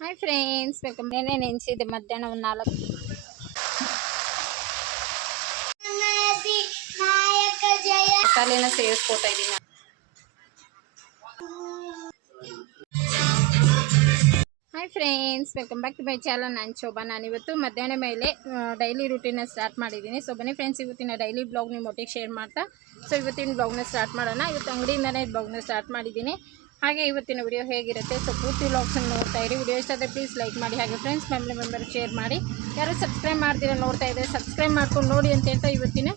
Hi friends welcome ಏನೇ ನೆನೆಸಿದೆ ಮಧ್ಯಾಹ್ನ ಒಂದು ನಾಲ್ಕು ನನ್ನದಿ ನಾಯಕ ಜಯ hi friends welcome back to my channel ನಾನು ಶೋಭಾ. ನಾನಿವತ್ತು ಮಧ್ಯಾಹ್ನ ಮೇಲೆ ಡೈಲಿ ರೂಟೀನ ಸ್ಟಾರ್ಟ್ ಮಾಡಿದ್ದೀನಿ. ಸೊ ಬನ್ನಿ ಫ್ರೆಂಡ್ಸ್ ಇವತ್ತಿನ ಡೈಲಿ ಬ್ಲಾಗ್ ನಿಮ್ಮ ಒಟ್ಟಿಗೆ ಶೇರ್ ಮಾಡ್ತಾ. ಸೊ ಇವತ್ತಿನ ಬ್ಲಾಗ್ನ ಸ್ಟಾರ್ಟ್ ಮಾಡೋಣ. ಇವತ್ತು ಅಂಗಡಿಯಿಂದನೇ ಬ್ಲಾಗ್ನ ಸ್ಟಾರ್ಟ್ ಮಾಡಿದ್ದೀನಿ. ಹಾಗೆ ಇವತ್ತಿನ ವಿಡಿಯೋ ಹೇಗಿರುತ್ತೆ? ಸೊ ಪೂರ್ತಿ ಬ್ಲಾಗ್ಸನ್ನು ನೋಡ್ತಾ ಇರಿ. ವಿಡಿಯೋ ಇಷ್ಟ ಆದರೆ ಪ್ಲೀಸ್ ಲೈಕ್ ಮಾಡಿ. ಹಾಗೆ ಫ್ರೆಂಡ್ಸ್ ಫ್ಯಾಮಿಲಿ ಮೆಂಬರ್ ಶೇರ್ ಮಾಡಿ. ಯಾರು ಸಬ್ಸ್ಕ್ರೈಬ್ ಮಾಡ್ತೀರಾ ನೋಡ್ತಾ ಇದ್ದಾರೆ ಸಬ್ಸ್ಕ್ರೈಬ್ ಮಾಡ್ಕೊಂಡು ನೋಡಿ ಅಂತ ಹೇಳ್ತಾ ಇವತ್ತಿನ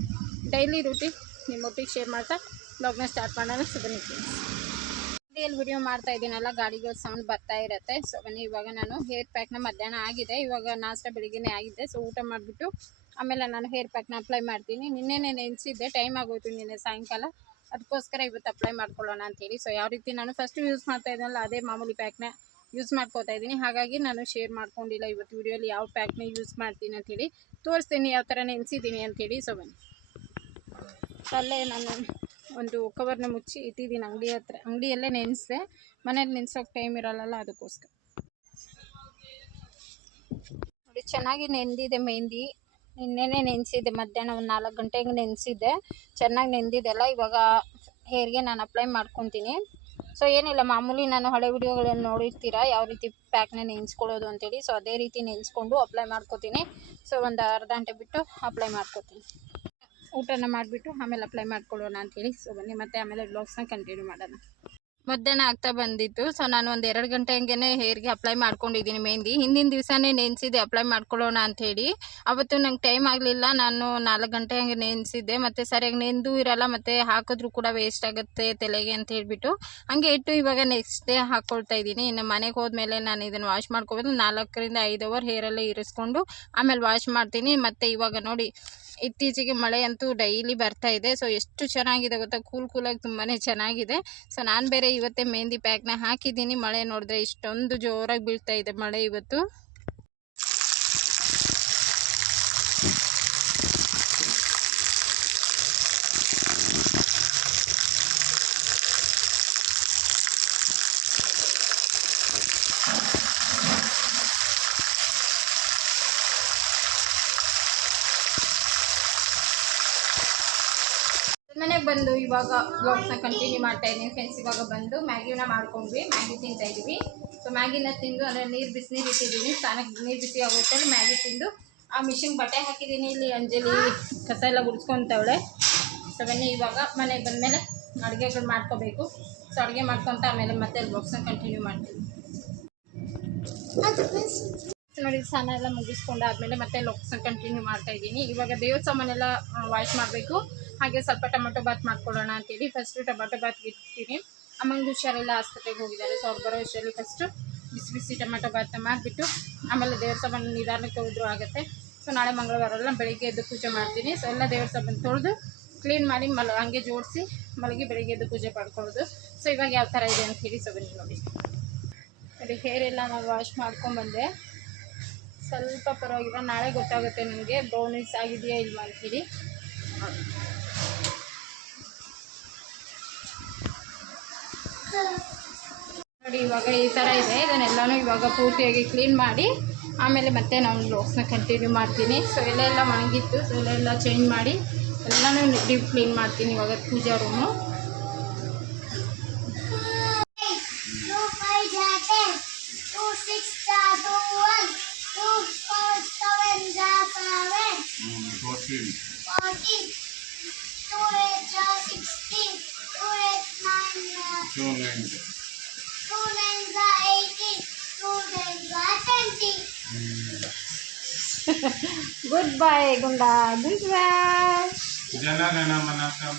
ಡೈಲಿ ರೂಟೀನ್ ನಿಮ್ಮ ಒಟ್ಟಿಗೆ ಶೇರ್ ಮಾಡ್ತಾ ಬ್ಲಾಗ್ನ ಸ್ಟಾರ್ಟ್ ಮಾಡೋಣ. ಸೊ ಬನ್ನಿ ಫ್ರೆಂಡ್ಸ್ ಇಲ್ಲಿ ವಿಡಿಯೋ ಮಾಡ್ತಾ ಇದ್ದೀನಲ್ಲ ಗಾಡಿಗಳ ಸೌಂಡ್ ಬರ್ತಾ ಇರುತ್ತೆ. ಸೊ ಬನ್ನಿ, ಇವಾಗ ನಾನು ಹೇರ್ ಪ್ಯಾಕ್ನ ಮಧ್ಯಾಹ್ನ ಆಗಿದೆ. ಇವಾಗ ನಾಷ್ಟ ಬೆಳಿಗ್ಗೆನೇ ಆಗಿದೆ. ಸೊ ಊಟ ಮಾಡಿಬಿಟ್ಟು ಆಮೇಲೆ ನಾನು ಹೇರ್ ಪ್ಯಾಕ್ನ ಅಪ್ಲೈ ಮಾಡ್ತೀನಿ. ನಿನ್ನೆನೇ ನೆನೆಸಿದ್ದೆ ಟೈಮ್ ಆಗೋಯ್ತು ನಿನ್ನೆ ಸಾಯಂಕಾಲ. ಅದಕ್ಕೋಸ್ಕರ ಇವತ್ತು ಅಪ್ಲೈ ಮಾಡ್ಕೊಳ್ಳೋಣ ಅಂತೇಳಿ. ಸೊ ಯಾವ ರೀತಿ ನಾನು ಫಸ್ಟ್ ಯೂಸ್ ಮಾಡ್ತಾ ಇದ್ದಲ್ಲ ಅದೇ ಮಾಮೂಲಿ ಪ್ಯಾಕ್ನ ಯೂಸ್ ಮಾಡ್ಕೋತಾ ಇದ್ದೀನಿ. ಹಾಗಾಗಿ ನಾನು ಶೇರ್ ಮಾಡ್ಕೊಂಡಿಲ್ಲ ಇವತ್ತು ವಿಡಿಯೋಲಿ ಯಾವ ಪ್ಯಾಕ್ನ ಯೂಸ್ ಮಾಡ್ತೀನಿ ಅಂತೇಳಿ. ತೋರಿಸ್ತೀನಿ, ಯಾವ ಥರ ನೆನೆಸಿದ್ದೀನಿ ಅಂತೇಳಿ. ಸೊ ಬನ್ನಿ. ಅಲ್ಲೇ ನಾನು ಒಂದು ಕವರ್ನ ಮುಚ್ಚಿ ಇಟ್ಟಿದ್ದೀನಿ ಅಂಗಡಿ ಹತ್ರ. ಅಂಗಡಿಯಲ್ಲೇ ನೆನೆಸಿದೆ. ಮನೇಲಿ ನೆನೆಸೋಕೆ ಟೈಮ್ ಇರಲ್ಲ ಅದಕ್ಕೋಸ್ಕರ. ನೋಡಿ, ಚೆನ್ನಾಗಿ ನೆಂದಿದೆ ಮೆಹಂದಿ. ನಿನ್ನೆನೇ ನೆನೆಸಿದ್ದೆ, ಮಧ್ಯಾಹ್ನ ಒಂದು ನಾಲ್ಕು ಗಂಟೆಗೆ ನೆನೆಸಿದ್ದೆ. ಚೆನ್ನಾಗಿ ನೆಂದಿದೆಲ್ಲ ಇವಾಗ ಹೇರ್ಗೆ ನಾನು ಅಪ್ಲೈ ಮಾಡ್ಕೊತೀನಿ. ಸೊ ಏನಿಲ್ಲ, ಮಾಮೂಲಿ ನಾನು ಹಳೆ ವಿಡಿಯೋಗಳನ್ನು ನೋಡಿರ್ತೀರಾ? ಯಾವ ರೀತಿ ಪ್ಯಾಕ್ನ ನೆನೆಸ್ಕೊಳ್ಳೋದು ಅಂತೇಳಿ. ಸೊ ಅದೇ ರೀತಿ ನೆನೆಸ್ಕೊಂಡು ಅಪ್ಲೈ ಮಾಡ್ಕೋತೀನಿ. ಸೊ ಒಂದು ಅರ್ಧ ಗಂಟೆ ಬಿಟ್ಟು ಅಪ್ಲೈ ಮಾಡ್ಕೊತೀನಿ. ಊಟನ ಮಾಡಿಬಿಟ್ಟು ಆಮೇಲೆ ಅಪ್ಲೈ ಮಾಡ್ಕೊಳ್ಳೋಣ ಅಂತೇಳಿ ಸೊ ಬನ್ನಿ ಮತ್ತೆ ಆಮೇಲೆ ಬ್ಲಾಗ್ಸ್ನ ಕಂಟಿನ್ಯೂ ಮಾಡೋಣ. ಮಧ್ಯಾಹ್ನ ಆಗ್ತಾ ಬಂದಿತ್ತು. ಸೊ ನಾನು ಒಂದು ಎರಡು ಗಂಟೆ ಹಂಗೆ ಹೇರ್ಗೆ ಅಪ್ಲೈ ಮಾಡ್ಕೊಂಡಿದ್ದೀನಿ ಮೆಹಂದಿ ಹಿಂದಿನ ದಿವಸನೇ ನೆನೆಸಿದ್ದೆ ಅಪ್ಲೈ ಮಾಡ್ಕೊಳ್ಳೋಣ ಅಂಥೇಳಿ ಅವತ್ತು ನಂಗೆ ಟೈಮ್ ಆಗಲಿಲ್ಲ. ನಾನು ನಾಲ್ಕು ಗಂಟೆ ಹಂಗೆ ನೆನೆಸಿದ್ದೆ. ಮತ್ತು ಸರಿಯಾಗಿ ನೆಂದು ಇರಲ್ಲ, ಮತ್ತು ಹಾಕಿದ್ರೂ ಕೂಡ ವೇಸ್ಟ್ ಆಗುತ್ತೆ ತಲೆಗೆ ಅಂತ ಹೇಳಿಬಿಟ್ಟು. ಹಂಗೆ ಇಟ್ಟು ಇವಾಗ ನೆಕ್ಸ್ಟ್ ಡೇ ಹಾಕ್ಕೊಳ್ತಾ ಇದ್ದೀನಿ. ಇನ್ನು ಮನೆಗೆ ಹೋದ್ಮೇಲೆ ನಾನು ಇದನ್ನು ವಾಶ್ ಮಾಡ್ಕೊಬೋದು. ನಾಲ್ಕರಿಂದ ಐದು ಅವರ್ ಹೇರಲ್ಲೇ ಇರಿಸ್ಕೊಂಡು ಆಮೇಲೆ ವಾಶ್ ಮಾಡ್ತೀನಿ. ಮತ್ತು ಇವಾಗ ನೋಡಿ, ಇತ್ತೀಚೆಗೆ ಮಳೆ ಅಂತೂ ಡೈಲಿ ಬರ್ತಾ ಇದೆ. ಸೊ ಎಷ್ಟು ಚೆನ್ನಾಗಿದೆ ಗೊತ್ತಾ? ಕೂಲ್ ಕೂಲಾಗಿ ತುಂಬಾ ಚೆನ್ನಾಗಿದೆ. ಸೊ ನಾನು ಬೇರೆ ಇವತ್ತೇ ಮೆಹಂದಿ ಪ್ಯಾಕ್ನ ಹಾಕಿದ್ದೀನಿ. ಮಳೆ ನೋಡಿದ್ರೆ ಇಷ್ಟೊಂದು ಜೋರಾಗಿ ಬೀಳ್ತಾ ಇದೆ ಮಳೆ ಇವತ್ತು ಮನೆಗೆ ಬಂದು ಇವಾಗ ಬ್ಲಾಗ್ಸ್ನ ಕಂಟಿನ್ಯೂ ಮಾಡ್ತಾ ಇದ್ದೀನಿ ಫ್ರೆಂಡ್ಸ್ ಇವಾಗ ಬಂದು ಮ್ಯಾಗಿನ ಮಾಡ್ಕೊಂಡ್ವಿ. ಮ್ಯಾಗಿ ತಿಂತಾ ಇದ್ದೀವಿ. ಸೊ ಮ್ಯಾಗಿನ ತಿಂದು ಅಂದರೆ ನೀರು ಬಿಸಿನೀರು ಇಟ್ಟಿದ್ದೀನಿ. ಸ್ನಾನಕ್ಕೆ ನೀರು ಬಿಸಿ ಆಗುತ್ತೆ ಮ್ಯಾಗಿ ತಿಂದು ಆ ಮಿಷಿನ್ ಬಟ್ಟೆ ಹಾಕಿದ್ದೀನಿ ಇಲ್ಲಿ ಅಂಜಲಿ ಕಸ ಎಲ್ಲ ಗುಡಿಸ್ಕೊತವಳೆ. ಸೊ ಬನ್ನಿ, ಇವಾಗ ಮನೆಗೆ ಬಂದಮೇಲೆ ಅಡುಗೆಗಳು ಮಾಡ್ಕೋಬೇಕು. ಸೊ ಅಡುಗೆ ಮಾಡ್ಕೊತ ಆಮೇಲೆ ಮತ್ತೆ ಬ್ಲಾಗ್ಸ್ನ ಕಂಟಿನ್ಯೂ ಮಾಡ್ತೀನಿ. ನೋಡಿ, ಸ್ನಾನ ಎಲ್ಲ ಮುಗಿಸ್ಕೊಂಡಾದ್ಮೇಲೆ ಮತ್ತೆ ಲೋಕ್ಸ್ನ ಕಂಟಿನ್ಯೂ ಮಾಡ್ತಾ ಇದ್ದೀನಿ. ಇವಾಗ ದೇವ್ರ ಸಾಮಾನೆಲ್ಲ ವಾಶ್ ಮಾಡಬೇಕು. ಹಾಗೆ ಸ್ವಲ್ಪ ಟೊಮೆಟೊ ಬಾತ್ ಮಾಡ್ಕೊಳ್ಳೋಣ ಅಂತೇಳಿ ಫಸ್ಟು ಟೊಮೆಟೊ ಬಾತ್ ಇಡ್ತೀನಿ ಅಮ್ಮಂಗೆ ಹುಷಾರೆಲ್ಲ, ಆಸ್ಪತ್ರೆಗೆ ಹೋಗಿದ್ದಾರೆ ಸೊ ಅವ್ರು ಬರೋ ಹುಷಾರಲ್ಲಿ. ಫಸ್ಟು ಬಿಸಿ ಬಿಸಿ ಟೊಮೆಟೊ ಬಾತ್ ಮಾಡಿಬಿಟ್ಟು ಆಮೇಲೆ ದೇವ್ರ ಸಾಮಾನು ನಿಧಾನಕ್ಕೆ ಹೋದ್ರು ಆಗುತ್ತೆ. ಸೊ ನಾಳೆ ಮಂಗಳವಾರ ಎಲ್ಲ ಬೆಳಿಗ್ಗೆ ಎದ್ದು ಪೂಜೆ ಮಾಡ್ತೀನಿ. ಸೊ ಎಲ್ಲ ದೇವ್ರ ಸಾಮಾನು ತೊಳೆದು ಕ್ಲೀನ್ ಮಾಡಿ ಮಲ, ಹಂಗೆ ಜೋಡಿಸಿ ಮಲಗಿ ಬೆಳಿಗ್ಗೆ ಎದ್ದು ಪೂಜೆ ಮಾಡ್ಕೊಳ್ಳೋದು. ಸೊ ಇವಾಗ ಯಾವ ಥರ ಇದೆ ಅಂತ ಹೇಳಿ ಸೊ ಬನ್ನಿ ನೋಡಿ. ನೋಡಿ ಹೇರ್ ಎಲ್ಲ ನಾವು ವಾಶ್ ಮಾಡ್ಕೊಂಡ್ಬಂದೆ ಸ್ವಲ್ಪ ಪರವಾಗಿಲ್ಲ, ನಾಳೆ ಗೊತ್ತಾಗುತ್ತೆ ನನಗೆ. ಬ್ರೌನಿಸ್ ಆಗಿದೆಯಾ ಇಲ್ವಾ ಅಂತೀರಿ ನೋಡಿ ಇವಾಗ ಈ ಥರ ಇದೆ. ಇದನ್ನೆಲ್ಲನೂ ಇವಾಗ ಪೂರ್ತಿಯಾಗಿ ಕ್ಲೀನ್ ಮಾಡಿ ಆಮೇಲೆ ಮತ್ತೆ ನಾನು ಲೋಕ್ಸ್ನ ಕಂಟಿನ್ಯೂ ಮಾಡ್ತೀನಿ. ಸೊ ಎಲ್ಲ ಎಲ್ಲ ಒಣಗಿತ್ತು. ಸೊ ಎಲ್ಲ ಎಲ್ಲ ಚೇಂಜ್ ಮಾಡಿ ಎಲ್ಲನೂ ಡೀಪ್ ಕ್ಲೀನ್ ಮಾಡ್ತೀನಿ ಇವಾಗ puja room Two nine. Goodbye, Gunda. Goodbye. Jana, Jana, Manasam.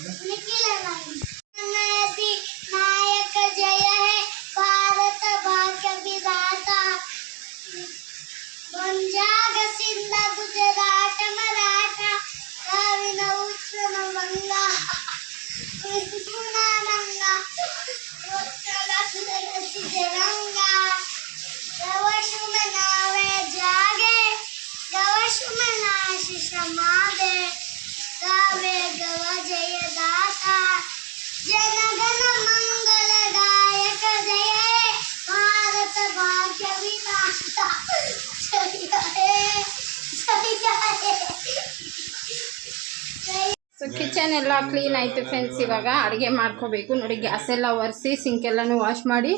Kitchen ಎಲ್ಲ ಕ್ಲೀನ್ ಆಯಿತು ಫ್ರೆಂಡ್ಸ್ ಇವಾಗ ಅಡುಗೆ ಮಾಡ್ಕೋಬೇಕು. ನೋಡಿ ಗ್ಯಾಸ್ ಎಲ್ಲ ಒರೆಸಿ ಸಿಂಕ್ ಎಲ್ಲನೂ ವಾಶ್ ಮಾಡಿ,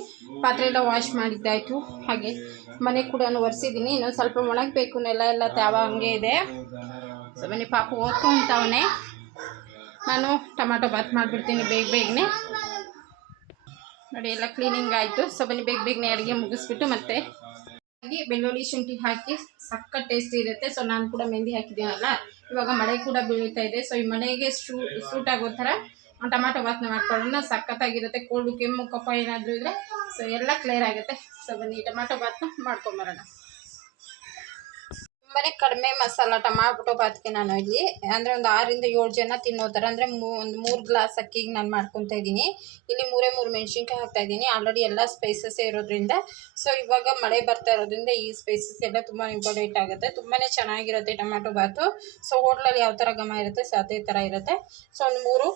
ಪಾತ್ರೆ ಎಲ್ಲ ವಾಶ್ ಮಾಡಿದ್ದಾಯಿತು. ಹಾಗೆ ಮನೆ ಕೂಡ ಒರೆಸಿದ್ದೀನಿ ಇನ್ನೊಂದು ಸ್ವಲ್ಪ ಒಣಗಬೇಕು. ನೆಲ ಎಲ್ಲ ತ್ಯಾವ ಹಂಗೆ ಇದೆ. ಸೊ ಬನ್ನಿ, ಪಾಪ ಓದ್ಕೊಂತವನೆ. ನಾನು ಟೊಮಾಟೊ ಬಾತ್ ಮಾಡಿಬಿಡ್ತೀನಿ ಬೇಗ ಬೇಗನೆ. ನೋಡಿ, ಎಲ್ಲ ಕ್ಲೀನಿಂಗ್ ಆಯಿತು. ಸೊ ಬನ್ನಿ, ಬೇಗ ಬೇಗನೆ ಅಡುಗೆ ಮುಗಿಸ್ಬಿಟ್ಟು ಮತ್ತೆ ಬೆಳ್ಳುಳ್ಳಿ ಶುಂಠಿ ಹಾಕಿ ಸಕ್ಕ ಟೇಸ್ಟಿ ಇರುತ್ತೆ. ಸೊ ನಾನು ಕೂಡ ಮೆಹಂದಿ ಹಾಕಿದ್ದೀನಲ್ಲ. ಇವಾಗ ಮಳೆ ಕೂಡ ಬೀಳ್ತಾ ಇದೆ. ಸೊ ಈ ಮಳೆಗೆ ಶೂ ಸೂಟ್ ಆಗೋ ಥರ ಟೊಮಾಟೊ ಬಾತ್ನ ಮಾಡ್ಕೊಳ್ಳೋಣ. ಸಖತ್ತಾಗಿರುತ್ತೆ ಕೋಲ್ಡು ಕೆಮ್ಮು, ಕಫ ಏನಾದರೂ ಇದ್ದರೆ ಸೊ ಎಲ್ಲ ಕ್ಲಿಯರ್ ಆಗುತ್ತೆ. ಸೊ ಬನ್ನಿ, ಟೊಮಾಟೊ ಬಾತ್ನ ಮಾಡ್ಕೊಂಬರೋಣ. ತುಂಬಾ ಕಡಿಮೆ ಮಸಾಲ, ಟೊಮಾಟೊ, ಬಾತ್ಗೆ ನಾನು ಇಲ್ಲಿ, ಅಂದರೆ ಒಂದು ಆರಿಂದ ಏಳು ಜನ ತಿನ್ನೋ ಥರ ಅಂದರೆ ಮೂ, ಒಂದು ಮೂರು ಗ್ಲಾಸ್ ಅಕ್ಕಿಗೆ ನಾನು ಮಾಡ್ಕೊತಾ ಇದ್ದೀನಿ. ಇಲ್ಲಿ ಮೂರೇ ಮೂರು ಮೆಣಸಿನ್ಕಾಯಿ ಹಾಕ್ತಾ ಇದ್ದೀನಿ. ಆಲ್ರೆಡಿ ಎಲ್ಲ ಸ್ಪೈಸಸ್ ಇರೋದ್ರಿಂದ ಸೊ ಇವಾಗ ಮಳೆ ಬರ್ತಾ ಇರೋದ್ರಿಂದ ಈ ಸ್ಪೈಸಸ್ ಎಲ್ಲ ತುಂಬ ಇಂಪಾರ್ಟೆಂಟ್ ಆಗುತ್ತೆ. ತುಂಬಾ ಚೆನ್ನಾಗಿರುತ್ತೆ ಟೊಮ್ಯಾಟೊ ಬಾತು. ಸೊ ಹೋಟ್ಲಲ್ಲಿ ಯಾವ ಥರ ಘಮ ಇರುತ್ತೆ ಸೊ ಅದೇ ಥರ ಇರುತ್ತೆ. ಸೊ ಒಂದು ಮೂರು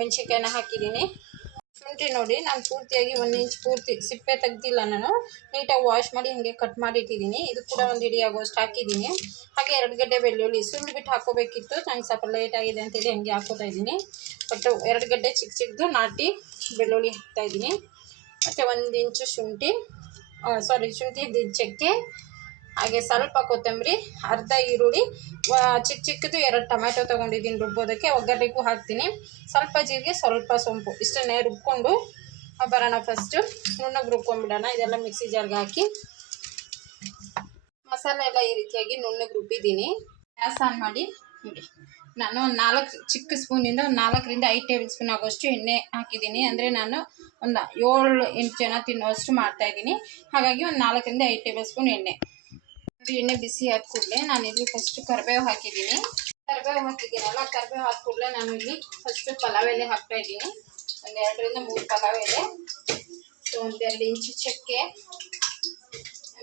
ಮೆಣಸಿನ್ಕಾಯಿನ ಹಾಕಿದ್ದೀನಿ. ಶುಂಠಿ ನೋಡಿ, ನಾನು ಪೂರ್ತಿಯಾಗಿ ಒಂದು ಇಂಚ್ ಪೂರ್ತಿ ಸಿಪ್ಪೆ ತೆಗ್ದಿಲ್ಲ ನಾನು. ನೀಟಾಗಿ ವಾಶ್ ಮಾಡಿ ಹಾಗೆ ಕಟ್ ಮಾಡಿಟ್ಟಿದ್ದೀನಿ ಇದು ಕೂಡ ಒಂದು ಇಡೀ ಆಗೋಷ್ಟು ಹಾಕಿದ್ದೀನಿ ಹಾಗೆ ಎರಡು ಗಡ್ಡೆ ಬೆಳ್ಳುಳ್ಳಿ ಸುಂಡ್ ಬಿಟ್ಟು ಹಾಕೋಬೇಕಿತ್ತು. ನಂಗೆ ಸ್ವಲ್ಪ ಲೇಟ್ ಆಗಿದೆ ಅಂತೇಳಿ ಹಂಗೆ ಹಾಕೋತಾ ಇದ್ದೀನಿ. ಬಟ್ ಎರಡು ಗಡ್ಡೆ ಚಿಕ್ಕ ಚಿಕ್ಕದು ನಾಟಿ ಬೆಳ್ಳುಳ್ಳಿ ಹಾಕ್ತಾಯಿದ್ದೀನಿ ಮತ್ತು ಒಂದು ಇಂಚು ಶುಂಠಿ ಸಾರಿ ಶುಂಠಿ ಚಕ್ಕೆ ಹಾಗೆ ಸ್ವಲ್ಪ ಕೊತ್ತಂಬರಿ, ಅರ್ಧ ಈರುಳ್ಳಿ ಚಿಕ್ಕ ಚಿಕ್ಕದು ಎರಡು ಟೊಮೆಟೊ ತೊಗೊಂಡಿದ್ದೀನಿ ರುಬ್ಬೋದಕ್ಕೆ, ಒಗ್ಗರಣೆಗೂ ಹಾಕ್ತೀನಿ. ಸ್ವಲ್ಪ ಜೀರಿಗೆ, ಸ್ವಲ್ಪ ಸೊಂಪು, ಇಷ್ಟನ್ನೇ ರುಬ್ಕೊಂಡು ಬರೋಣ ಫಸ್ಟು ನುಣ್ಣಗೆ ರುಬ್ಕೊಂಡ್ಬಿಡೋಣ, ಇದೆಲ್ಲ ಮಿಕ್ಸಿ ಜಾರ್ಗೆ ಹಾಕಿ. ಮಸಾಲೆ ಎಲ್ಲ ಈ ರೀತಿಯಾಗಿ ನುಣ್ಣಗೆ ರುಬ್ಬಿದ್ದೀನಿ. ಗ್ಯಾಸ್ ಆನ್ ಮಾಡಿ, ನೋಡಿ. ನಾನು ಒಂದು ನಾಲ್ಕು ಚಿಕ್ಕ ಸ್ಪೂನಿಂದ ಒಂದು ನಾಲ್ಕರಿಂದ ಐದು ಟೇಬಲ್ ಸ್ಪೂನ್ ಆಗೋಷ್ಟು ಎಣ್ಣೆ ಹಾಕಿದ್ದೀನಿ. ಅಂದರೆ ನಾನು ಒಂದು ಏಳು ಎಂಟು ಜನ ತಿನ್ನೋಷ್ಟು ಮಾಡ್ತಾಯಿದ್ದೀನಿ ಹಾಗಾಗಿ ಒಂದು ನಾಲ್ಕರಿಂದ ಐದು ಟೇಬಲ್ ಸ್ಪೂನ್ ಎಣ್ಣೆ. ಎಣ್ಣೆ ಬಿಸಿ ಆದ ಕೂಡಲೇ ನಾನು ಇಲ್ಲಿ ಫಸ್ಟ್ ಕರಿಬೇವು ಹಾಕಿದ್ದೀನಿ. ಕರಿಬೇವು ಹಾಕಿದ್ದೀನಲ್ಲ, ಕರಿಬೇವು ಹಾಕಿ ಕೂಡಲೇ ನಾನು ಇಲ್ಲಿ ಫಸ್ಟ್ ಪಲಾವ್ ಎಲೆ ಹಾಕ್ತಾ ಇದ್ದೀನಿ. ಒಂದು ಎರಡರಿಂದ ಮೂರು ಪಲಾವ್ ಎಲೆ ಸೊ ಒಂದೆರಡು ಇಂಚು ಚಕ್ಕೆ,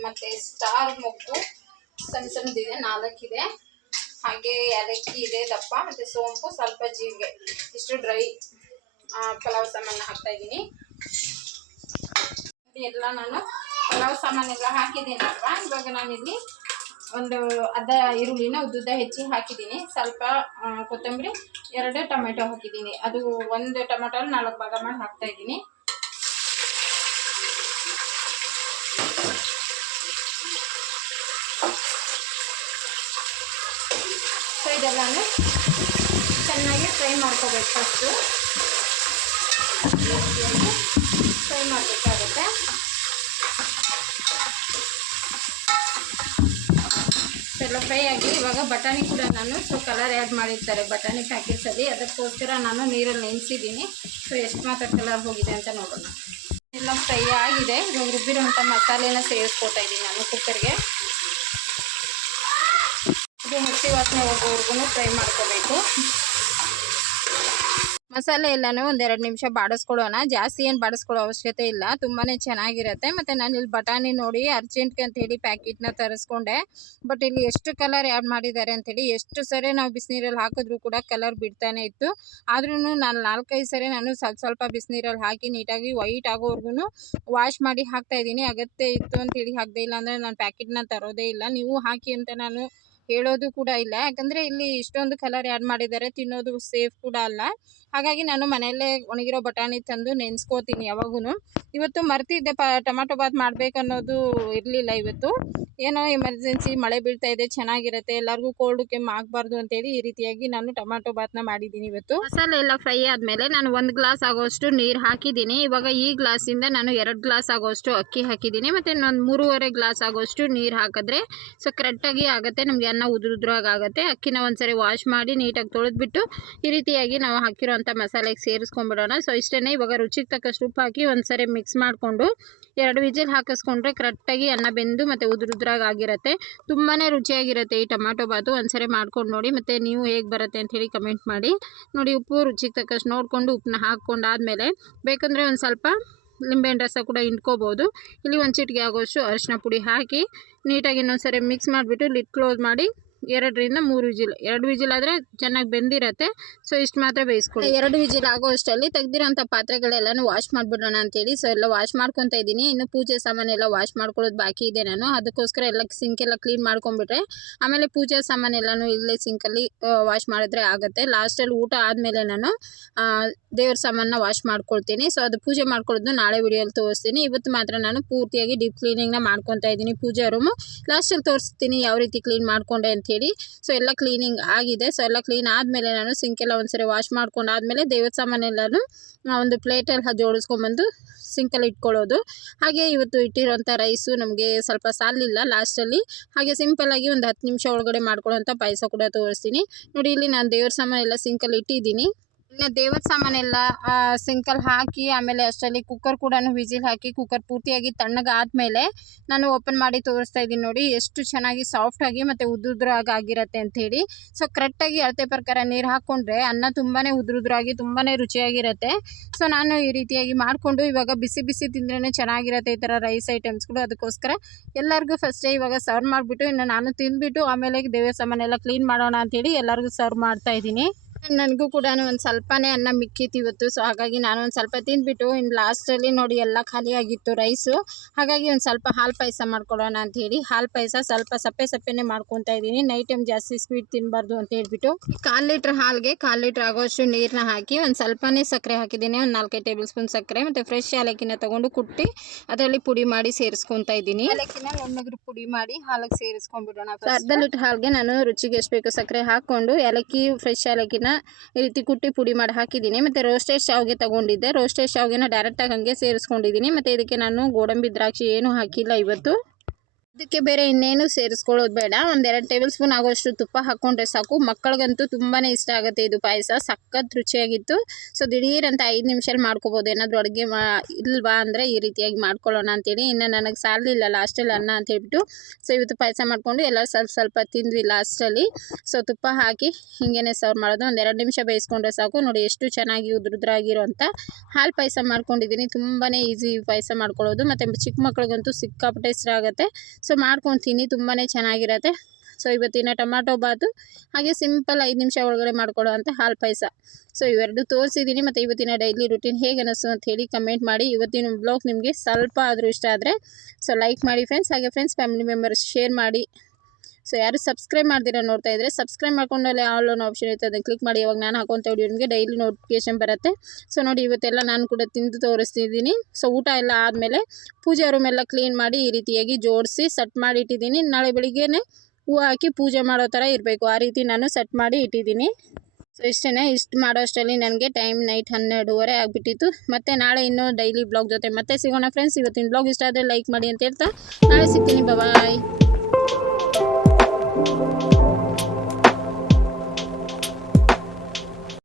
ಮತ್ತು ಸ್ಟಾರ್ ಮೊಗ್ಗು, ಸಣ್ಣ ಸಣ್ಣದಿದೆ ನಾಲ್ಕಿದೆ ಹಾಗೆ ಏಲಕ್ಕಿ ಇದೆ, ದಪ್ಪ, ಮತ್ತು ಸೋಂಪು, ಸ್ವಲ್ಪ ಜೀರಿಗೆ. ಇಷ್ಟು ಡ್ರೈ ಪಲಾವ್ ಸಾಮಾನು ಹಾಕ್ತಾ ಇದ್ದೀನಿ. ಎಲ್ಲ ನಾನು ಪಲಾವ್ ಸಾಮಾನೆಲ್ಲ ಹಾಕಿದ್ದೀನಲ್ವಾ ಇವಾಗ ನಾನಿಲ್ಲಿ ಒಂದು ಅರ್ಧ ಈರುಳ್ಳಿನ ಉದ್ದುದ್ದ ಹೆಚ್ಚಿ ಹಾಕಿದ್ದೀನಿ. ಸ್ವಲ್ಪ ಕೊತ್ತಂಬರಿ, ಎರಡು ಟೊಮೆಟೊ ಹಾಕಿದ್ದೀನಿ. ಅದು ಒಂದು ಟೊಮೆಟೊ ನಾಲ್ಕು ಭಾಗ ಮಾಡಿ ಹಾಕ್ತಾ ಇದ್ದೀನಿ. ಸೊ ಇದೆಲ್ಲ ಚೆನ್ನಾಗಿ ಫ್ರೈ ಮಾಡ್ಕೋಬೇಕು ಫಸ್ಟು ಫ್ರೈ ಮಾಡಬೇಕಾಗುತ್ತೆ ಎಲ್ಲ ಫ್ರೈ ಆಗಿ ಇವಾಗ ಬಟಾಣಿ ಕೂಡ ನಾನು ಸೊ ಕಲರ್ ಆ್ಯಡ್ ಮಾಡಿರ್ತಾರೆ ಬಟಾಣಿ ಪ್ಯಾಕೆಟ್ಸಲ್ಲಿ ಅದಕ್ಕೋಸ್ಕರ ನಾನು ನೀರಲ್ಲಿ ನೆನೆಸಿದ್ದೀನಿ. ಸೊ ಎಷ್ಟು ಮಾತ್ರ ಕಲರ್ ಹೋಗಿದೆ ಅಂತ ನೋಡೋಣ. ಎಲ್ಲ ಫ್ರೈ ಆಗಿದೆ. ಇವಾಗ ರುಬ್ಬಿರೋಂಥ ಮಸಾಲೆನ ಸೇರಿಸ್ಕೊತಾ ಇದ್ದೀನಿ ನಾನು ಕುಕ್ಕರ್ಗೆ ಇದು ಹಸಿ ವಾಸನೆ ಹೋಗೋವರೆಗೂ ಫ್ರೈ ಮಾಡ್ಕೋಬೇಕು. ಮಸಾಲೆ ಎಲ್ಲನೂ ಒಂದೆರಡು ನಿಮಿಷ ಬಾಡಿಸ್ಕೊಳ್ಳೋಣ ಜಾಸ್ತಿ ಏನು ಬಾಡಿಸ್ಕೊಳ್ಳೋ ಅವಶ್ಯಕತೆ ಇಲ್ಲ. ತುಂಬಾ ಚೆನ್ನಾಗಿರುತ್ತೆ. ಮತ್ತು ನಾನು ಇಲ್ಲಿ ಬಟಾಣಿ ನೋಡಿ ಅರ್ಜೆಂಟ್ಗೆ ಅಂತ ಹೇಳಿ ಪ್ಯಾಕೆಟ್ನ ತರಿಸ್ಕೊಂಡೆ. ಬಟ್ ಇಲ್ಲಿ ಎಷ್ಟು ಕಲರ್ ಆ್ಯಡ್ ಮಾಡಿದ್ದಾರೆ ಅಂತೇಳಿ ಎಷ್ಟು ಸರಿ ನಾವು ಬಿಸಿನೀರಲ್ಲಿ ಹಾಕಿದ್ರೂ ಕೂಡ ಕಲರ್ ಬಿಡ್ತಾನೆ ಇತ್ತು. ಆದ್ರೂ ನಾನು ನಾಲ್ಕೈದು ಸರಿ ನಾನು ಸ್ವಲ್ಪ ಸ್ವಲ್ಪ ಬಿಸಿನೀರಲ್ಲಿ ಹಾಕಿ ನೀಟಾಗಿ ವೈಟ್ ಆಗೋವರೆಗೂ ವಾಶ್ ಮಾಡಿ ಹಾಕ್ತಾ ಇದ್ದೀನಿ. ಅಗತ್ಯ ಇತ್ತು ಅಂತೇಳಿ ಹಾಕದೇ ಇಲ್ಲ ಅಂದರೆ ನಾನು ಪ್ಯಾಕೆಟ್ನ ತರೋದೇ ಇಲ್ಲ. ನೀವು ಹಾಕಿ ಅಂತ ನಾನು ಹೇಳೋದು ಕೂಡ ಇಲ್ಲ. ಯಾಕಂದರೆ ಇಲ್ಲಿ ಇಷ್ಟೊಂದು ಕಲರ್ ಆ್ಯಡ್ ಮಾಡಿದ್ದಾರೆ. ತಿನ್ನೋದು ಸೇಫ್ ಕೂಡ ಅಲ್ಲ. ಹಾಗಾಗಿ ನಾನು ಮನೆಯಲ್ಲೇ ಒಣಗಿರೋ ಬಟಾಣಿ ತಂದು ನೆನೆಸ್ಕೋತೀನಿ ಯಾವಾಗೂ ಇವತ್ತು ಮರ್ತಿದ್ದೆ ಪ, ಟೊಮಾಟೊ ಬಾತ್ ಮಾಡಬೇಕನ್ನೋದು ಇರಲಿಲ್ಲ ಇವತ್ತು. ಏನೋ ಎಮರ್ಜೆನ್ಸಿ ಮಳೆ ಬೀಳ್ತಾ ಇದೆ, ಚೆನ್ನಾಗಿರುತ್ತೆ, ಎಲ್ಲರಿಗೂ ಕೋಲ್ಡ್ ಕೆಮ್ಮು ಆಗಬಾರ್ದು ಅಂತೇಳಿ ಈ ರೀತಿಯಾಗಿ ನಾನು ಟೊಮಾಟೊ ಬಾತ್ನ ಮಾಡಿದ್ದೀನಿ ಇವತ್ತು. ಮಸಾಲೆ ಎಲ್ಲ ಫ್ರೈ ಆದಮೇಲೆ ನಾನು ಒಂದು ಗ್ಲಾಸ್ ಆಗೋಷ್ಟು ನೀರು ಹಾಕಿದ್ದೀನಿ. ಇವಾಗ ಈ ಗ್ಲಾಸಿಂದ ನಾನು ಎರಡು ಗ್ಲಾಸ್ ಆಗೋಷ್ಟು ಅಕ್ಕಿ ಹಾಕಿದ್ದೀನಿ. ಮತ್ತು ಇನ್ನೊಂದು ಮೂರುವರೆ ಗ್ಲಾಸ್ ಆಗೋಷ್ಟು ನೀರು ಹಾಕಿದ್ರೆ ಸೊ ಕರೆಕ್ಟಾಗಿ ಆಗುತ್ತೆ, ನಮಗೆ ಅನ್ನ ಉದುರುದ್ರಾಗ ಆಗುತ್ತೆ. ಅಕ್ಕಿನ ಒಂದ್ಸರಿ ವಾಶ್ ಮಾಡಿ ನೀಟಾಗಿ ತೊಳೆದ್ಬಿಟ್ಟು ಈ ರೀತಿಯಾಗಿ ನಾವು ಹಾಕಿರೋಂಥ ಮಸಾಲೆಗೆ ಸೇರಿಸ್ಕೊಂಡ್ಬಿಡೋಣ ಸೊ ಇಷ್ಟೇ ಇವಾಗ ರುಚಿಗೆ ತಕ್ಕಷ್ಟು ಉಪ್ಪು ಹಾಕಿ ಒಂದ್ಸರಿ ಮಿಕ್ಸ್ ಮಾಡಿಕೊಂಡು ಎರಡು ವಿಜಿಲ್ ಹಾಕಿಸ್ಕೊಂಡ್ರೆ ಕರೆಕ್ಟಾಗಿ ಅನ್ನ ಬೆಂದು ಮತ್ತು ಉದುರುದ್ರಾಗ ಆಗಿರುತ್ತೆ. ತುಂಬಾ ರುಚಿಯಾಗಿರುತ್ತೆ ಈ ಟೊಮಾಟೊ ಬಾತು. ಒಂದ್ಸರಿ ಮಾಡ್ಕೊಂಡು ನೋಡಿ ಮತ್ತು ನೀವು ಹೇಗೆ ಬರುತ್ತೆ ಅಂಥೇಳಿ ಕಮೆಂಟ್ ಮಾಡಿ. ನೋಡಿ ಉಪ್ಪು ರುಚಿಗೆ ತಕ್ಕಷ್ಟು ನೋಡಿಕೊಂಡು ಉಪ್ಪನ್ನ ಹಾಕ್ಕೊಂಡಾದ್ಮೇಲೆ ಬೇಕಂದರೆ ಒಂದು ಸ್ವಲ್ಪ ಲಿಂಬೆಹಣ್ಣು ರಸ ಕೂಡ ಹಿಂಡ್ಕೋಬೋದು. ಇಲ್ಲಿ ಒಂದು ಚಿಟಿಕೆ ಆಗೋಷ್ಟು ಅರಿಶಿನ ಪುಡಿ ಹಾಕಿ ನೀಟಾಗಿ ಇನ್ನೊಂದು ಸರಿ ಮಿಕ್ಸ್ ಮಾಡಿಬಿಟ್ಟು ಲಿಡ್ ಕ್ಲೋಸ್ ಮಾಡಿ ಎರಡರಿಂದ ಮೂರು ವಿಜಿಲ್. ಎರಡು ವಿಜಿಲ್ ಆದರೆ ಚೆನ್ನಾಗಿ ಬೆಂದಿರತ್ತೆ. ಸೊ ಇಷ್ಟು ಮಾತ್ರ ಬೇಯಿಸ್ಕೊಳ್ಳಿ. ಎರಡು ವಿಜಿಲ್ ಆಗೋ ಅಷ್ಟರಲ್ಲಿ ತೆಗ್ದಿರೋಂಥ ಪಾತ್ರೆಗಳೆಲ್ಲನೂ ವಾಶ್ ಮಾಡಿಬಿಡೋಣ ಅಂತೇಳಿ. ಸೊ ಎಲ್ಲ ವಾಶ್ ಮಾಡ್ಕೊತ ಇದ್ದೀನಿ. ಇನ್ನು ಪೂಜೆ ಸಾಮಾನೆಲ್ಲ ವಾಶ್ ಮಾಡ್ಕೊಳ್ಳೋದು ಬಾಕಿ ಇದೆ ನಾನು. ಅದಕ್ಕೋಸ್ಕರ ಎಲ್ಲ ಸಿಂಕ್ ಎಲ್ಲ ಕ್ಲೀನ್ ಮಾಡ್ಕೊಂಡ್ಬಿಟ್ರೆ, ಆಮೇಲೆ ಪೂಜೆ ಸಾಮಾನೆಲ್ಲನೂ ಇಲ್ಲೇ ಸಿಂಕಲ್ಲಿ ವಾಶ್ ಮಾಡಿದ್ರೆ ಆಗುತ್ತೆ. ಲಾಸ್ಟಲ್ಲಿ ಊಟ ಆದಮೇಲೆ ನಾನು ದೇವ್ರ ಸಾಮಾನ ವಾಶ್ ಮಾಡ್ಕೊಳ್ತೀನಿ. ಸೊ ಅದು ಪೂಜೆ ಮಾಡ್ಕೊಳ್ಳೋದು ನಾಳೆ ವಿಡಿಯೋಲಿ ತೋರಿಸ್ತೀನಿ. ಇವತ್ತು ಮಾತ್ರ ನಾನು ಪೂರ್ತಿಯಾಗಿ ಡೀಪ್ ಕ್ಲೀನಿಂಗ್ನ ಮಾಡ್ಕೊತಾ ಇದ್ದೀನಿ ಪೂಜೆ ರೂಮು ಲಾಸ್ಟಲ್ಲಿ ತೋರಿಸ್ತೀನಿ ಯಾವ ರೀತಿ ಕ್ಲೀನ್ ಮಾಡ್ಕೊಂಡೆ ಅಂಥೇಳಿ ಸೊ ಎಲ್ಲ ಕ್ಲೀನಿಂಗ್ ಆಗಿದೆ. ಸೊ ಎಲ್ಲ ಕ್ಲೀನ್ ಆದಮೇಲೆ ನಾನು ಸಿಂಕೆಲ್ಲ ಒಂದ್ಸರಿ ವಾಶ್ ಮಾಡ್ಕೊಂಡಾದ್ಮೇಲೆ ದೇವ್ರ ಸಾಮಾನೆಲ್ಲನೂ ಆ, ಒಂದು ಪ್ಲೇಟಲ್ಲಿ ಜೋಡಿಸ್ಕೊಂಬಂದು ಸಿಂಕಲ್ಲಿ ಇಟ್ಕೊಳ್ಳೋದು. ಹಾಗೆ ಇವತ್ತು ಇಟ್ಟಿರೋಂಥ ರೈಸು ನಮಗೆ ಸ್ವಲ್ಪ ಸಾಲಿಲ್ಲ ಲಾಸ್ಟಲ್ಲಿ ಹಾಗೆ ಸಿಂಪಲ್ಲಾಗಿ ಒಂದು ಹತ್ತು ನಿಮಿಷ ಒಳಗಡೆ ಮಾಡ್ಕೊಳ್ಳೋಂಥ ಪಾಯಸ ಕೂಡ ತೋರಿಸ್ತೀನಿ. ನೋಡಿ ಇಲ್ಲಿ ನಾನು ದೇವ್ರ ಸಾಮಾನೆಲ್ಲ ಸಿಂಕಲ್ಲಿ ಇಟ್ಟಿದ್ದೀನಿ. ಇನ್ನು ದೇವರ ಸಾಮಾನೆಲ್ಲ ಸಿಂಕಲ್ಲಿ ಹಾಕಿ, ಆಮೇಲೆ ಅಷ್ಟರಲ್ಲಿ ಕುಕ್ಕರ್ ಕೂಡ ವಿಸಿಲ್ ಹಾಕಿ ಕುಕ್ಕರ್ ಪೂರ್ತಿಯಾಗಿ ತಣ್ಣಗೆ ಮೇಲೆ ನಾನು ಓಪನ್ ಮಾಡಿ ತೋರಿಸ್ತಾ ಇದ್ದೀನಿ ನೋಡಿ, ಎಷ್ಟು ಚೆನ್ನಾಗಿ ಸಾಫ್ಟಾಗಿ ಮತ್ತು ಆಗಿರುತ್ತೆ ಆಗಿರತ್ತೆ ಅಂಥೇಳಿ ಸೊ ಕರೆಕ್ಟಾಗಿ ಅಳತೆ ಪ್ರಕಾರ ನೀರು ಹಾಕ್ಕೊಂಡ್ರೆ ಅನ್ನ ತುಂಬಾ ಉದ್ರುದ್ರಾಗಿ ತುಂಬಾ ರುಚಿಯಾಗಿರುತ್ತೆ. ಸೊ ನಾನು ಈ ರೀತಿಯಾಗಿ ಮಾಡಿಕೊಂಡು ಇವಾಗ ಬಿಸಿ ಬಿಸಿ ತಿಂದ್ರೇ ಚೆನ್ನಾಗಿರುತ್ತೆ ಈ ಥರ ರೈಸ್ ಐಟಮ್ಸ್ಗಳು ಅದಕ್ಕೋಸ್ಕರ ಎಲ್ಲರಿಗೂ ಫಸ್ಟೇ ಇವಾಗ ಸರ್ವ್ ಮಾಡಿಬಿಟ್ಟು, ಇನ್ನು ನಾನು ತಿಂದ್ಬಿಟ್ಟು ಆಮೇಲೆ ದೇವ್ರ ಸಾಮಾನೆಲ್ಲ ಕ್ಲೀನ್ ಮಾಡೋಣ ಅಂಥೇಳಿ ಎಲ್ಲರಿಗೂ ಸರ್ವ್ ಮಾಡ್ತಾ ಇದ್ದೀನಿ. ನನಗೂ ಕೂಡ ಒಂದು ಸ್ವಲ್ಪನೇ ಅನ್ನ ಮಿಕ್ಕಿತ್ತು ಇವತ್ತು. ಸೊ ಹಾಗಾಗಿ ನಾನು ಒಂದು ಸ್ವಲ್ಪ ತಿಂದ್ಬಿಟ್ಟು ಇನ್ನು ಲಾಸ್ಟಲ್ಲಿ ನೋಡಿ ಎಲ್ಲ ಖಾಲಿಯಾಗಿತ್ತು ರೈಸು ಹಾಗಾಗಿ ಒಂದು ಸ್ವಲ್ಪ ಹಾಲು ಪಾಯಸ ಅಂತ ಹೇಳಿ. ಹಾಲು ಪಾಯಸ ಸ್ವಲ್ಪ ಸಪ್ಪೆ ಸಪ್ಪೆನೇ ಮಾಡ್ಕೊತಾ ಇದ್ದೀನಿ. ನೈಟ್ ಟೈಮ್ ಜಾಸ್ತಿ ಸ್ವೀಟ್ ತಿನ್ನಬಾರ್ದು ಅಂತ ಹೇಳ್ಬಿಟ್ಟು ಕಾಲು ಲೀಟ್ರ್ ಹಾಲಿಗೆ ಕಾಲು ಲೀಟ್ರ್ ಆಗೋಷ್ಟು ನೀರನ್ನ ಹಾಕಿ ಒಂದು ಸ್ವಲ್ಪನೇ ಸಕ್ಕರೆ ಹಾಕಿದ್ದೀನಿ. ಒಂದು ನಾಲ್ಕೈದು ಟೇಬಲ್ ಸ್ಪೂನ್ ಸಕ್ಕರೆ ಮತ್ತು ಫ್ರೆಶ್ ಏಲಕ್ಕಿನ ತೊಗೊಂಡು ಕುಟ್ಟಿ ಅದರಲ್ಲಿ ಪುಡಿ ಮಾಡಿ ಸೇರಿಸ್ಕೊತಾ ಇದ್ದೀನಿ. ಏಲಕ್ಕಿನ ನುಣ್ಣಗ್ರು ಪುಡಿ ಮಾಡಿ ಹಾಲಿಗೆ ಸೇರಿಸ್ಕೊಂಡ್ಬಿಡೋಣ ಅರ್ಧ ಲೀಟ್ರ್ ಹಾಲಿಗೆ ನಾನು ರುಚಿಗೆ ಎಷ್ಟು ಬೇಕು ಸಕ್ಕರೆ ಹಾಕ್ಕೊಂಡು ಏಲಕ್ಕಿ ಫ್ರೆಶ್ ಏಲಕ್ಕಿನ ಈ ರೀತಿ ಕುಟ್ಟಿ ಪುಡಿ ಮಾಡಿ ಹಾಕಿದ್ದೀನಿ. ಮತ್ತು ರೋಸ್ಟೆಡ್ ಶಾವಿಗೆ ತೊಗೊಂಡಿದ್ದೆ. ರೋಸ್ಟೆಡ್ ಶಾವಿಗೆನ ಡೈರೆಕ್ಟಾಗಿ ಹಾಗೆ ಸೇರಿಸ್ಕೊಂಡಿದ್ದೀನಿ. ಮತ್ತು ಇದಕ್ಕೆ ನಾನು ಗೋಡಂಬಿ ದ್ರಾಕ್ಷಿ ಏನೂ ಹಾಕಿಲ್ಲ ಇವತ್ತು. ಇದಕ್ಕೆ ಬೇರೆ ಇನ್ನೇನು ಸೇರಿಸ್ಕೊಳ್ಳೋದು ಬೇಡ. ಒಂದೆರಡು ಟೇಬಲ್ ಸ್ಪೂನ್ ಆಗೋಷ್ಟು ತುಪ್ಪ ಹಾಕ್ಕೊಂಡ್ರೆ ಸಾಕು. ಮಕ್ಕಳಿಗಂತೂ ತುಂಬಾ ಇಷ್ಟ ಆಗುತ್ತೆ ಇದು ಪಾಯಸ. ಸಖತ್ ರುಚಿಯಾಗಿತ್ತು. ಸೊ ದಿಢೀರಂತ ಅಂತ ಐದು ನಿಮಿಷದಲ್ಲಿ ಮಾಡ್ಕೋಬೋದು. ಏನಾದರೂ ಅಡುಗೆ ಮಾ, ಇಲ್ವಾ ಅಂದರೆ ಈ ರೀತಿಯಾಗಿ ಮಾಡ್ಕೊಳ್ಳೋಣ ಅಂತೇಳಿ. ಇನ್ನು ನನಗೆ ಸಾಲಿಲ್ಲ ಲಾಸ್ಟಲ್ಲಿ ಅನ್ನ ಅಂತ ಹೇಳ್ಬಿಟ್ಟು. ಸೊ ಇವತ್ತು ಪಾಯಸ ಮಾಡಿಕೊಂಡು ಎಲ್ಲ ಸ್ವಲ್ಪ ಸ್ವಲ್ಪ ತಿಂದ್ವಿ ಲಾಸ್ಟಲ್ಲಿ ಸೊ ತುಪ್ಪ ಹಾಕಿ ಹಿಂಗೇನೆ ಸರ್ವ್ ಮಾಡೋದು. ಒಂದು ಎರಡು ನಿಮಿಷ ಬೇಯಿಸ್ಕೊಂಡ್ರೆ ಸಾಕು. ನೋಡಿ ಎಷ್ಟು ಚೆನ್ನಾಗಿ ಉದ್ರುದ್ರಾಗಿರೋಂಥ ಹಾಲು ಪಾಯಸ ಮಾಡ್ಕೊಂಡಿದ್ದೀನಿ. ತುಂಬಾ ಈಸಿ ಪಾಯಸ ಮಾಡ್ಕೊಳ್ಳೋದು. ಮತ್ತು ಚಿಕ್ಕ ಮಕ್ಳಿಗಂತೂ ಸಿಕ್ಕಾಪಟ್ಟೆ ಇಷ್ಟ ಆಗುತ್ತೆ. ಸೊ ಮಾಡ್ಕೊತೀನಿ ತುಂಬಾ ಚೆನ್ನಾಗಿರತ್ತೆ. ಸೊ ಇವತ್ತಿನ ಟೊಮ್ಯಾಟೊ ಬಾತು, ಹಾಗೆ ಸಿಂಪಲ್ ಐದು ನಿಮಿಷ ಒಳಗಡೆ ಮಾಡ್ಕೊಳ್ಳೋ ಅಂಥ ಹಾಲು ಪಾಯಸ. ಸೊ ಇವೆರಡು ತೋರಿಸಿದ್ದೀನಿ ಮತ್ತು ಇವತ್ತಿನ ಡೈಲಿ ರುಟೀನ್ ಹೇಗೆ ಅನ್ನಿಸ್ತು ಅಂತ ಹೇಳಿ ಕಮೆಂಟ್ ಮಾಡಿ. ಇವತ್ತಿನ ಬ್ಲಾಗ್ ನಿಮಗೆ ಸ್ವಲ್ಪ ಆದರೂ ಇಷ್ಟ ಆದರೆ, ಸೊ ಲೈಕ್ ಮಾಡಿ ಫ್ರೆಂಡ್ಸ್ ಹಾಗೆ ಫ್ರೆಂಡ್ಸ್ ಫ್ಯಾಮಿಲಿ ಮೆಂಬರ್ಸ್ ಶೇರ್ ಮಾಡಿ. ಸೊ ಯಾರು ಸಬ್ಸ್ಕ್ರೈಬ್ ಮಾಡ್ತೀರಾ ನೋಡ್ತಾ ಇದ್ದರೆ ಸಬ್ಸ್ಕ್ರೈಬ್ ಮಾಡ್ಕೊಂಡಲ್ಲಿ ಆಲ್ ಅನ್ನೋ ಆಪ್ಷನ್ ಇರುತ್ತೆ. ಅದನ್ನು ಕ್ಲಿಕ್ ಮಾಡಿ ಇವಾಗ ನಾನು ಹಾಕೊಂತ ವಿಡಿಯೋ ನಿಮಗೆ ಡೈಲಿ ನೋಟಿಫಿಕೇಶನ್ ಬರುತ್ತೆ. ಸೊ ನೋಡಿ ಇವತ್ತೆಲ್ಲ ನಾನು ಕೂಡ ತಿಂದು ತೋರಿಸ್ತಿದ್ದೀನಿ. ಸೊ ಊಟ ಎಲ್ಲ ಆದಮೇಲೆ ಪೂಜೆ ರೂಮ್ ಎಲ್ಲ ಕ್ಲೀನ್ ಮಾಡಿ ಈ ರೀತಿಯಾಗಿ ಜೋಡಿಸಿ ಸೆಟ್ ಮಾಡಿ ಇಟ್ಟಿದ್ದೀನಿ. ನಾಳೆ ಬೆಳಿಗ್ಗೆ ಹೂವು ಹಾಕಿ ಪೂಜೆ ಮಾಡೋ ಥರ ಇರಬೇಕು. ಆ ರೀತಿ ನಾನು ಸೆಟ್ ಮಾಡಿ ಇಟ್ಟಿದ್ದೀನಿ. ಸೊ ಇಷ್ಟೇ ಇಷ್ಟು ಮಾಡೋ ಅಷ್ಟರಲ್ಲಿ ನನಗೆ ಟೈಮ್ ನೈಟ್ ಹನ್ನೆರಡೂವರೆ ಆಗಿಬಿಟ್ಟಿತ್ತು. ಮತ್ತು ನಾಳೆ ಇನ್ನೂ ಡೈಲಿ ಬ್ಲಾಗ್ ಜೊತೆ ಮತ್ತೆ ಸಿಗೋಣ ಫ್ರೆಂಡ್ಸ್ ಇವತ್ತಿನ ಬ್ಲಾಗ್ ಇಷ್ಟ ಆದರೆ ಲೈಕ್ ಮಾಡಿ ಅಂತ ಹೇಳ್ತಾ. ನಾಳೆ ಸಿಗ್ತೀನಿ. ಬಾಯ್ Thank you.